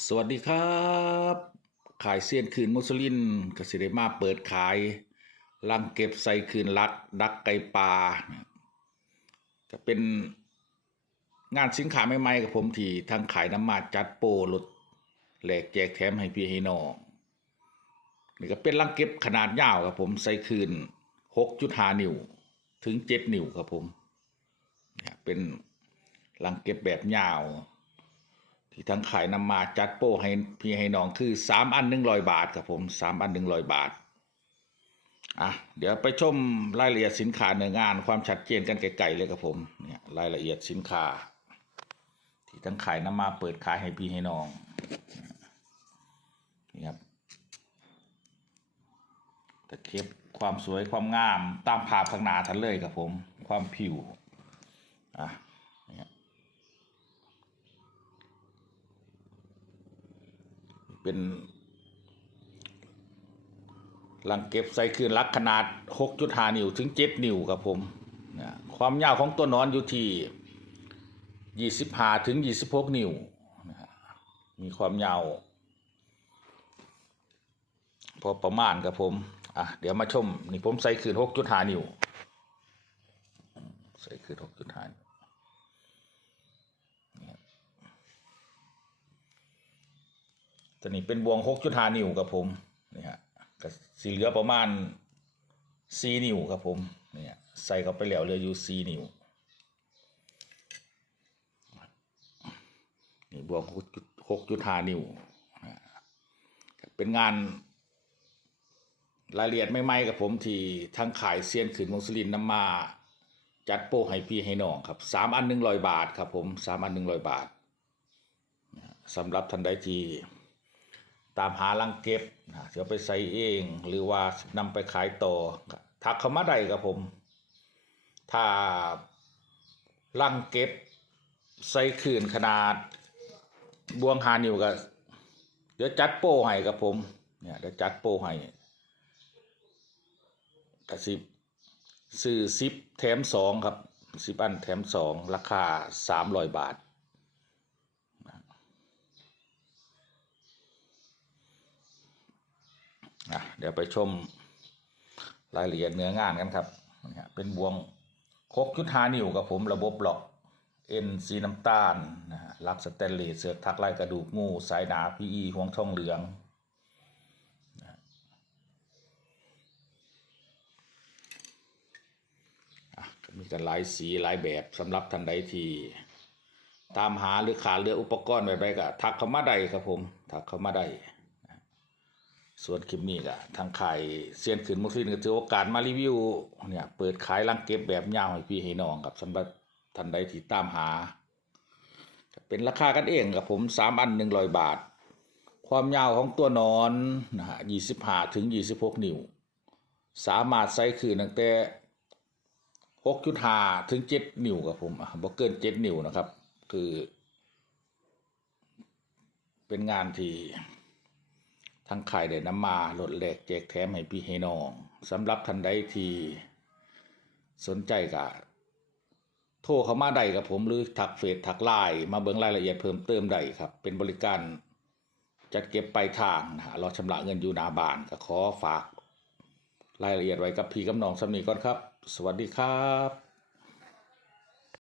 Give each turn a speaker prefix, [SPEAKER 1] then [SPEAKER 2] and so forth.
[SPEAKER 1] สวัสดีครับ ขายเซียนคืนมุสลินกสิเดมาเปิดขาย ลังเก็บใส่คืนลัก ดักไก่ปลาจะเป็นงานสินค้าใหม่ๆกับผมที่ทางขายน้ำมาจัดโปรลดแหลกแจกแถมให้พี่ให้น้องนี่ก็เป็นลังเก็บขนาดยาวครับผมใส่คืนหกจุดห้านิ้ว ถึงเจ็ดนิ้วครับผมเป็นลังเก็บแบบยาว ที่ทั้งขายนำมาจัดโปรให้พี่ให้น้องคือสามอันหนึ่งร้อยบาทครับผมสามอันหนึ่งร้อยบาทอะเดี๋ยวไปชมรายละเอียดสินค้าเนื้องานความชัดเจนกันไกลๆเลยครับผมเนี่ยรายละเอียดสินค้า ที่ทั้งขายนำมาเปิดขายให้พี่ให้น้องนี่ครับตะเข็บความสวยความงามตามภาพข้างหน้าทันเลยครับผม ความผิวอะนี่ครับ เป็นลังเก็บใส่คืนลักขนาด 6.5 นิ้วถึง 7 นิ้วครับผมนะความยาวของตัวนอนอยู่ที่ 25 ถึง 26 นิ้วนะฮะมีความยาว พอประมาณครับผม อะ เดี๋ยวมาชม นี่ผมใส่คืน 6.5 นิ้ว ใส่คืน 6.5นิ้ว ตัวนี้เป็นบวงหกจุดห้านิ้วครับผมนี่ฮะก็สีเหลือประมาณสี่นิ้วครับผมเนี่ยใส่เข้าไปแล้วเหลืออยู่สี่นิ้วนี่บวงหกจุดห้านิ้วนะเป็นงานรายละเอียดไม่ๆกับผมที่ทางขายเซียนขืนวงสลินน้ำมาจัดโปรให้พี่ให้น้องครับสามอันหนึ่งร้อยบาทครับผมสามอันหนึ่งร้อยบาทสำหรับท่านใดที่ ตามหาลังเก็บนะเดี๋ยวไปใส่เองหรือว่านำไปขายต่อก็ทักเขามาได้ครับผม ถ้าลังเก็บใส่คืนขนาดบวงหานิวก็เดี๋ยวจัดโป้ให้ครับผมเนี่ยเดี๋ยวจัดโป้ให้กระสิบซื้อสิบแถมสองครับสิบอันแถมสองราคาสามร้อยบาท อะ เดี๋ยวไปชมรายละเอียดเนื้องานกันครับเป็นบวงคกยุทธานิวกับผมระบบหลอกเอ็นสีน้ำตาลนะฮะลักสแตนเลสเสือกทักลายกระดูกงูสายหนาพีอีห่วงทองเหลืองมีกันหลายสีหลายแบบสำหรับท่านใดที่ตามหาหรือขาดเรืออุปกรณ์แบบใดก็ทักเข้ามาได้ครับผม ทักเข้ามาได้ ส่วนคลิปนี้ก็ทางขายเซียนขืนมุสลิมก็ถือโอกาสมารีวิวเนี่ยเปิดขายลังเก็บแบบยาวให้พี่ให้น้องครับสำหรับท่านใดที่ตามหาจะเป็นราคากันเองกับผมสามอันหนึ่งร้อยบาท ความยาวของตัวนอนนะฮะยี่สิบห้าถึงยี่สิบหกนิ้ว สามารถใส่คืนตั้งแต่หกจุดห้าถึงเจ็ดนิ้วครับผมอะบ่เกินเจ็ดนิ้วนะครับ คือ เป็นงานที่ ทั้งขายได้น้ำมาลดแลกแจกแถมให้พี่ให้น้องสำหรับท่านใดที่สนใจก็โทรเข้ามาได้กับผมหรือถักเฟซถักไลน์มาเบิ่งรายละเอียดเพิ่มเติมได้ครับ เป็นบริการจัดเก็บปลายทางนะฮะเราชำระเงินอยู่หนาบานก็ขอฝาก รายละเอียดไว้กับพี่กับน้องสำนีก่อนครับ สวัสดีครับ